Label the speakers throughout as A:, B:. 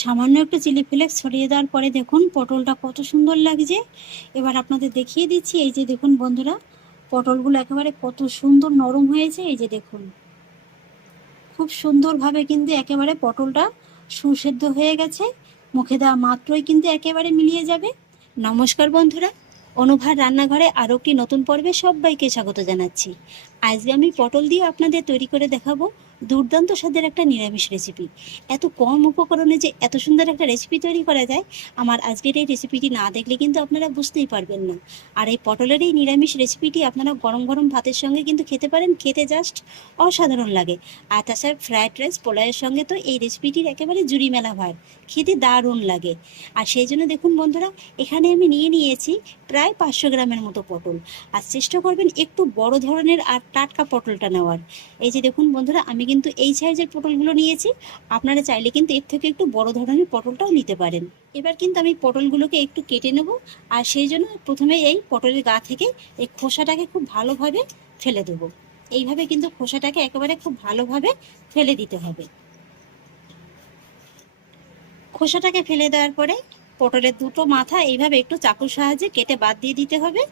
A: সামান্য একটু chilli flakes ছড়িয়ে দেওয়ার পরে দেখুন পটলটা কত সুন্দর লাগছে। এবার আপনাদের দেখিয়ে দিচ্ছি, এই যে দেখুন বন্ধুরা, পটলগুলো একেবারে কত সুন্দর নরম হয়েছে, এই যে দেখুন। খুব সুন্দরভাবে কিন্তু একেবারে পটলটা সুসেদ্ধ হয়ে গেছে, মুখে দেওয়া মাত্রই কিন্তু একেবারে মিলিয়ে যাবে। নমস্কার বন্ধুরা, অনুভার রান্নাঘরে আরও একটি নতুন পর্বে সবাইকে স্বাগত জানাচ্ছি। আজকে আমি পটল দিয়ে আপনাদের তৈরি করে দেখাবো দুর্দান্ত স্বাদের একটা নিরামিষ রেসিপি এত কম উপকরণে যে এত সুন্দর একটা রেসিপি তৈরি করা যায়, আমার আজকের এই রেসিপিটি না দেখলে কিন্তু আপনারা বুঝতেই পারবেন না। আর এই পটলের এই নিরামিষ রেসিপিটি আপনারা গরম গরম ভাতের সঙ্গে কিন্তু খেতে পারেন, খেতে জাস্ট অসাধারণ লাগে। আর তাছাড়া ফ্রায়েড রাইস পোলাওয়ের সঙ্গে তো এই রেসিপিটির একেবারে জুড়ি মেলা ভার খেতে দারুণ লাগে। আর সেই জন্য দেখুন বন্ধুরা, এখানে আমি নিয়ে নিয়েছি প্রায় পাঁচশো গ্রামের মতো পটল। আর চেষ্টা করবেন একটু বড় ধরনের আর টাটকা পটলটা নেওয়ার। এই যে দেখুন বন্ধুরা, আমি কিন্তু এই সাইজের পটলগুলো নিয়েছি। আপনারা চাইলে কিন্তু এর থেকে একটু বড় ধরনের পটলটাও নিতে পারেন। এবার কিন্তু আমি পটলগুলোকে একটু কেটে নেব আর সেই জন্য প্রথমে এই পটলের গা থেকে এই খোসাটাকে খুব ভালোভাবে ফেলে দেবো। এইভাবে কিন্তু খোসাটাকে একেবারে খুব ভালোভাবে ফেলে দিতে হবে। খোসাটাকে ফেলে দেওয়ার পরে পটলের দুটো মাথা এইভাবে একটু চাকুর সাহায্যে কেটে বাদ দিয়ে দিতে হবে।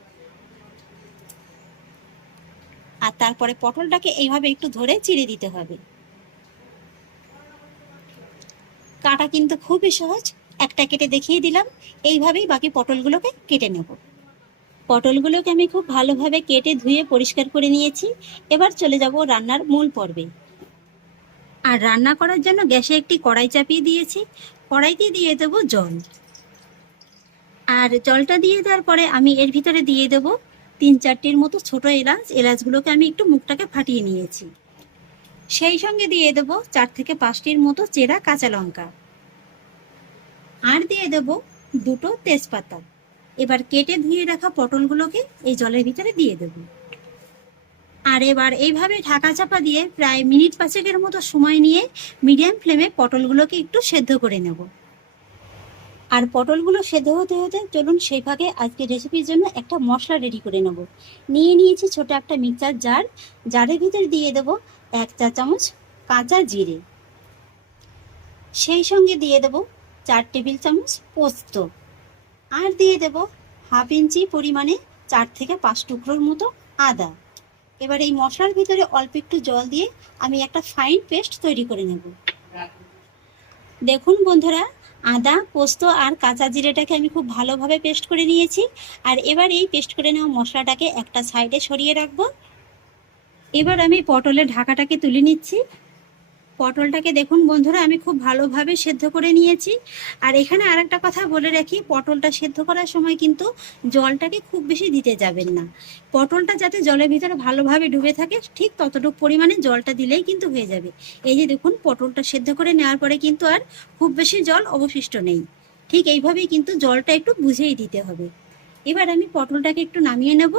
A: আর তারপরে পটলটাকে এইভাবে একটু ধরে চিড়ে দিতে হবে। কাটা কিন্তু খুবই সহজ। একটা কেটে দেখিয়ে দিলাম। এইভাবেই বাকি পটলগুলোকে কেটে নেব। পটলগুলোকে আমি খুব ভালোভাবে কেটে ধুয়ে পরিষ্কার করে নিয়েছি। এবার চলে যাব রান্নার মূল পর্বে। আর রান্না করার জন্য গ্যাসে একটি কড়াই চাপিয়ে দিয়েছি। কড়াইতে দিয়ে দেবো জল। আর জলটা দিয়ে দেওয়ার পরে আমি এর ভিতরে দিয়ে দেবো তিন চারটির মতো ছোট এলাচ, এলাচগুলোকে আমি একটু মুখটাকে ফাটিয়ে নিয়েছি। সেই সঙ্গে দিয়ে দেব চার থেকে পাঁচটির মতো চেরা কাঁচা লঙ্কা। আর দিয়ে দেব দুটো তেজপাতা। এবার কেটে ধুয়ে রাখা পটলগুলোকে এই জলের ভিতরে দিয়ে দেব। আর এবার এইভাবে ঢাকা চাপা দিয়ে প্রায় মিনিট পাঁচেকের মতো সময় নিয়ে মিডিয়াম ফ্লেমে পটলগুলোকে একটু সেদ্ধ করে নেব। আর পটলগুলো সেদ্ধ হতে হতে চলুন সেই ভাগে আজকে রেসিপির জন্য একটা মশলা রেডি করে নেব। নিয়ে নিয়েছি ছোট একটা মিক্সার জার জারের ভিতরে দিয়ে দেব এক চা চামচ কাঁচা জিরে। সেই সঙ্গে দিয়ে দেব চার টেবিল চামচ পোস্ত। আর দিয়ে দেব হাফ ইঞ্চি পরিমাণে চার থেকে পাঁচ টুকরোর মতো আদা। এবার এই মশলার ভিতরে অল্প একটু জল দিয়ে আমি একটা ফাইন পেস্ট তৈরি করে নেব। দেখুন বন্ধুরা, আদা, পোস্ত আর কাঁচা জিরেটাকে আমি খুব ভালোভাবে পেস্ট করে নিয়েছি। আর এবার এই পেস্ট করে নেওয়া মশলাটাকে একটা সাইডে সরিয়ে রাখব। এবার আমি পটলের ঢাকাটাকে তুলে নিচ্ছি। পটলটাকে দেখুন বন্ধুরা, আমি খুব ভালোভাবে সেদ্ধ করে নিয়েছি। আর এখানে আরেকটা কথা বলে রাখি, পটলটা সেদ্ধ করার সময় কিন্তু জলটাকে খুব বেশি দিতে যাবেন না। পটলটা যাতে জলের ভিতরে ভালোভাবে ডুবে থাকে, ঠিক ততটুকু পরিমাণে জলটা দিলেই কিন্তু হয়ে যাবে। এই যে দেখুন, পটলটা সেদ্ধ করে নেওয়ার পরে কিন্তু আর খুব বেশি জল অবশিষ্ট নেই। ঠিক এইভাবেই কিন্তু জলটা একটু বুঝেই দিতে হবে। এবার আমি পটলটাকে একটু নামিয়ে নেব।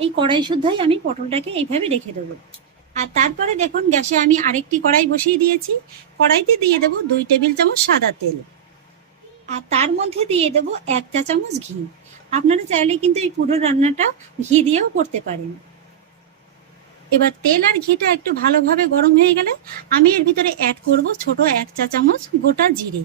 A: এই কড়াই শুদ্ধই আমি পটলটাকে এইভাবে রেখে দেবো। আর তারপরে দেখুন, গ্যাসে আমি আরেকটি কড়াই বসিয়ে দিয়েছি। কড়াইতে দিয়ে দেবো দুই টেবিল চামচ সাদা তেল। আর তার মধ্যে দিয়ে দেবো এক চা চামচ ঘি। আপনারা চাইলে কিন্তু এই পুরো রান্নাটা ঘি দিয়েও করতে পারেন। এবার তেল আর ঘিটা একটু ভালোভাবে গরম হয়ে গেলে আমি এর ভিতরে অ্যাড করব ছোট এক চা চামচ গোটা জিরে।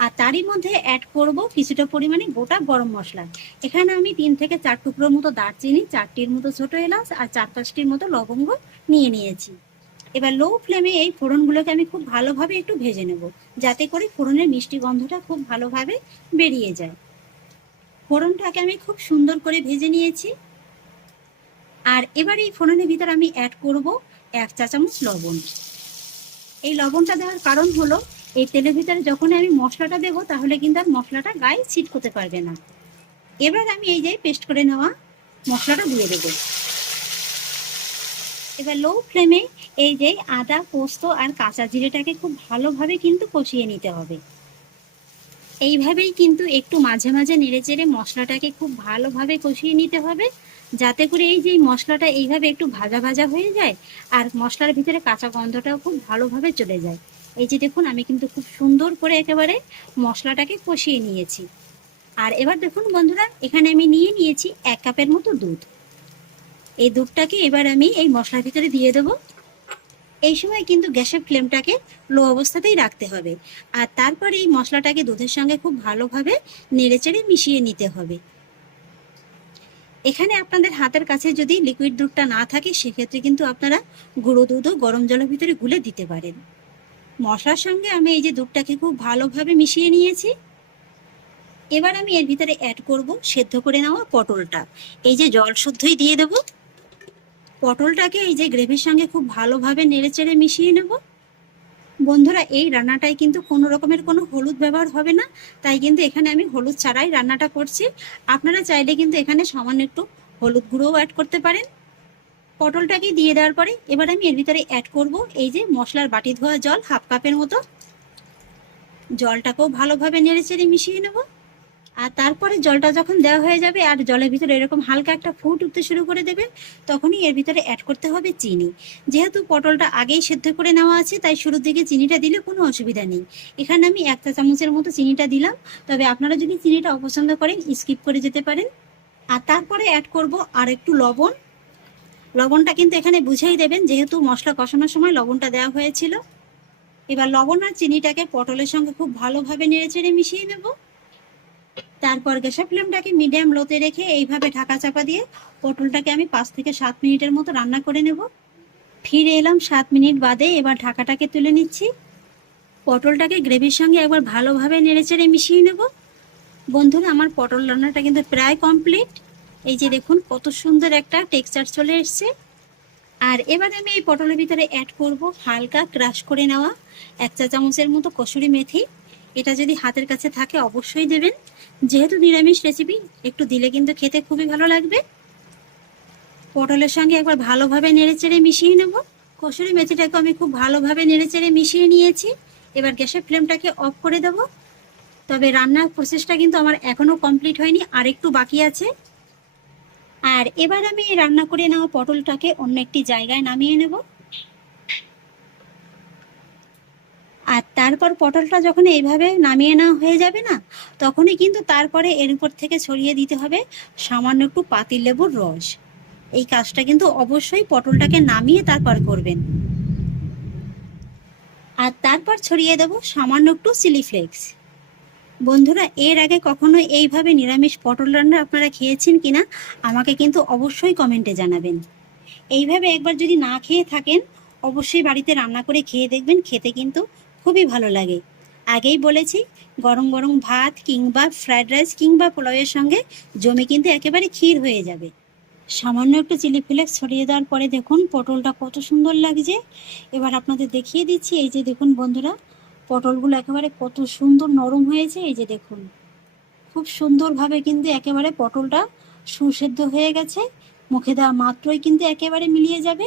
A: আর তারই মধ্যে অ্যাড করব কিছুটা পরিমাণে গোটা গরম মশলা। এখানে আমি তিন থেকে চার টুকরোর মতো দারচিনি, চারটির মতো ছোট এলাচ আর চার পাঁচটির মতো লবঙ্গ নিয়ে নিয়েছি। এবার লো ফ্লেমে এই ফোড়নগুলোকে আমি খুব ভালোভাবে একটু ভেজে নেব, যাতে করে ফোড়নের মিষ্টি গন্ধটা খুব ভালোভাবে বেরিয়ে যায়। ফোড়নটাকে আমি খুব সুন্দর করে ভেজে নিয়েছি। আর এবার এই ফোড়নের ভিতর আমি অ্যাড করব এক চা চামচ লবণ। এই লবণটা দেওয়ার কারণ হলো, এই তেলের ভিতরে যখন আমি মশলাটা দেবো, তাহলে কিন্তু আর মশলাটা গায়ে ছিট করতে পারবে না। এবার আমি এই যে পেস্ট করে নেওয়া মশলাটা দিয়ে দেবো। এবার লো ফ্লেমে এই যে আদা, পোস্ত আর কাঁচা জিরেটাকে খুব ভালোভাবে কিন্তু কষিয়ে নিতে হবে। এইভাবেই কিন্তু একটু মাঝে মাঝে নেড়ে চেড়ে মশলাটাকে খুব ভালোভাবে কষিয়ে নিতে হবে, যাতে করে এই যে মশলাটা এইভাবে একটু ভাজা ভাজা হয়ে যায় আর মশলার ভিতরে কাঁচা গন্ধটাও খুব ভালোভাবে চলে যায়। এই যে দেখুন, আমি কিন্তু খুব সুন্দর করে একেবারে মশলাটাকে কষিয়ে নিয়েছি। আর এবার দেখুন বন্ধুরা, এখানে আমি নিয়ে নিয়েছি এক কাপের মতো দুধ। এই দুধটাকে এবার আমি এই মশলার ভিতরে দিয়ে দেবো। এই সময় কিন্তু গ্যাসের ফ্লেমটাকে লো অবস্থাতেই রাখতে হবে। আর তারপর এই মশলাটাকে দুধের সঙ্গে খুব ভালোভাবে নেড়েচেড়ে মিশিয়ে নিতে হবে। এখানে আপনাদের হাতের কাছে যদি লিকুইড দুধটা না থাকে, সেক্ষেত্রে কিন্তু আপনারা গুঁড়ো দুধও গরম জলের ভিতরে গুলে দিতে পারেন। মশলার সঙ্গে আমি এই যে দুধটাকে খুব ভালোভাবে মিশিয়ে নিয়েছি। এবার আমি এর ভিতরে অ্যাড করব সেদ্ধ করে নেওয়া পটলটা। এই যে জল শুদ্ধই দিয়ে দেব। পটলটাকে এই যে গ্রেভির সঙ্গে খুব ভালোভাবে নেড়েচেড়ে মিশিয়ে নেব। বন্ধুরা, এই রান্নাটায় কিন্তু কোনো রকমের কোনো হলুদ ব্যবহার হবে না। তাই কিন্তু এখানে আমি হলুদ ছাড়াই রান্নাটা করছি। আপনারা চাইলে কিন্তু এখানে সামান্য একটু হলুদ গুঁড়োও অ্যাড করতে পারেন। পটলটাকে দিয়ে দেওয়ার পরে এবার আমি এর ভিতরে অ্যাড করব এই যে মশলার বাটি ধোয়া জল হাফ কাপের মতো। জলটাকেও ভালোভাবে নেড়েচেড়ে মিশিয়ে নেব। আর তারপরে জলটা যখন দেওয়া হয়ে যাবে আর জলের ভিতরে এরকম হালকা একটা ফুট উঠতে শুরু করে দেবে, তখনই এর ভিতরে অ্যাড করতে হবে চিনি। যেহেতু পটলটা আগেই সেদ্ধ করে নেওয়া আছে, তাই শুরুর দিকে চিনিটা দিলে কোনো অসুবিধা নেই। এখানে আমি একটা চামচের মতো চিনিটা দিলাম। তবে আপনারা যদি চিনিটা অপছন্দ করেন স্কিপ করে যেতে পারেন। আর তারপরে অ্যাড করব আর একটু লবণ। লবণটা কিন্তু এখানে বুঝেই দেবেন, যেহেতু মশলা কষানোর সময় লবণটা দেওয়া হয়েছিল। এবার লবণ আর চিনিটাকে পটলের সঙ্গে খুব ভালোভাবে নেড়েচেড়ে মিশিয়ে নেব। তারপর গ্যাসের ফ্লেমটাকে মিডিয়াম লোতে রেখে এইভাবে ঢাকা চাপা দিয়ে পটলটাকে আমি পাঁচ থেকে সাত মিনিটের মতো রান্না করে নেব। ফিরে এলাম সাত মিনিট বাদে এবার ঢাকাটাকে তুলে নিচ্ছি। পটলটাকে গ্রেভির সঙ্গে একবার ভালোভাবে নেড়েচেড়ে মিশিয়ে নেব। বন্ধুরা, আমার পটল রান্নাটা কিন্তু প্রায় কমপ্লিট। এই যে দেখুন, কত সুন্দর একটা টেক্সচার চলে এসছে। আর এবার আমি এই পটলের ভিতরে অ্যাড করব হালকা ক্রাশ করে নেওয়া এক চা চামচের মতো কসুরি মেথি। এটা যদি হাতের কাছে থাকে, অবশ্যই দেবেন। যেহেতু নিরামিষ রেসিপি একটু দিলে কিন্তু খেতে খুবই ভালো লাগবে। পটলের সঙ্গে একবার ভালোভাবে নেড়েচেড়ে মিশিয়ে নেব। কসুরি মেথিটাকে আমি খুব ভালোভাবে নেড়েচেড়ে মিশিয়ে নিয়েছি। এবার গ্যাসের ফ্লেমটাকে অফ করে দেব। তবে রান্নার প্রসেসটা কিন্তু আমার এখনও কমপ্লিট হয়নি আর একটু বাকি আছে। আর এবার আমি রান্না করে নেওয়া পটলটাকে অন্য একটি জায়গায় নামিয়ে নেব। আর তারপর পটলটা যখন এইভাবে নামিয়ে নেওয়া হয়ে যাবে না, তখনই কিন্তু তারপরে এর উপর থেকে ছড়িয়ে দিতে হবে সামান্য একটু পাতিল লেবুর রস। এই কাজটা কিন্তু অবশ্যই পটলটাকে নামিয়ে তারপর করবেন। আর তারপর ছড়িয়ে দেব সামান্য একটু চিলি ফ্লেক্স। বন্ধুরা, এর আগে কখনো এইভাবে নিরামিষ পটল রান্না আপনারা খেয়েছেন কিনা, আমাকে কিন্তু অবশ্যই কমেন্টে জানাবেন। এইভাবে একবার যদি না খেয়ে থাকেন, অবশ্যই বাড়িতে রান্না করে খেয়ে দেখবেন, খেতে কিন্তু খুবই ভালো লাগে। আগেই বলেছি, গরম গরম ভাত কিংবা ফ্রায়েড রাইস কিংবা পোলাওয়ের সঙ্গে জমি কিন্তু একেবারে ক্ষীর হয়ে যাবে। সামান্য একটু চিলি ফ্লেক্স ছড়িয়ে দেওয়ার পরে দেখুন পটলটা কত সুন্দর লাগছে। এবার আপনাদের দেখিয়ে দিচ্ছি, এই যে দেখুন বন্ধুরা, পটলগুলো একেবারে কত সুন্দর নরম হয়েছে, এই যে দেখুন। খুব সুন্দরভাবে কিন্তু একেবারে পটলটা সুসেদ্ধ হয়ে গেছে, মুখে দেওয়া মাত্রই কিন্তু একেবারে মিলিয়ে যাবে।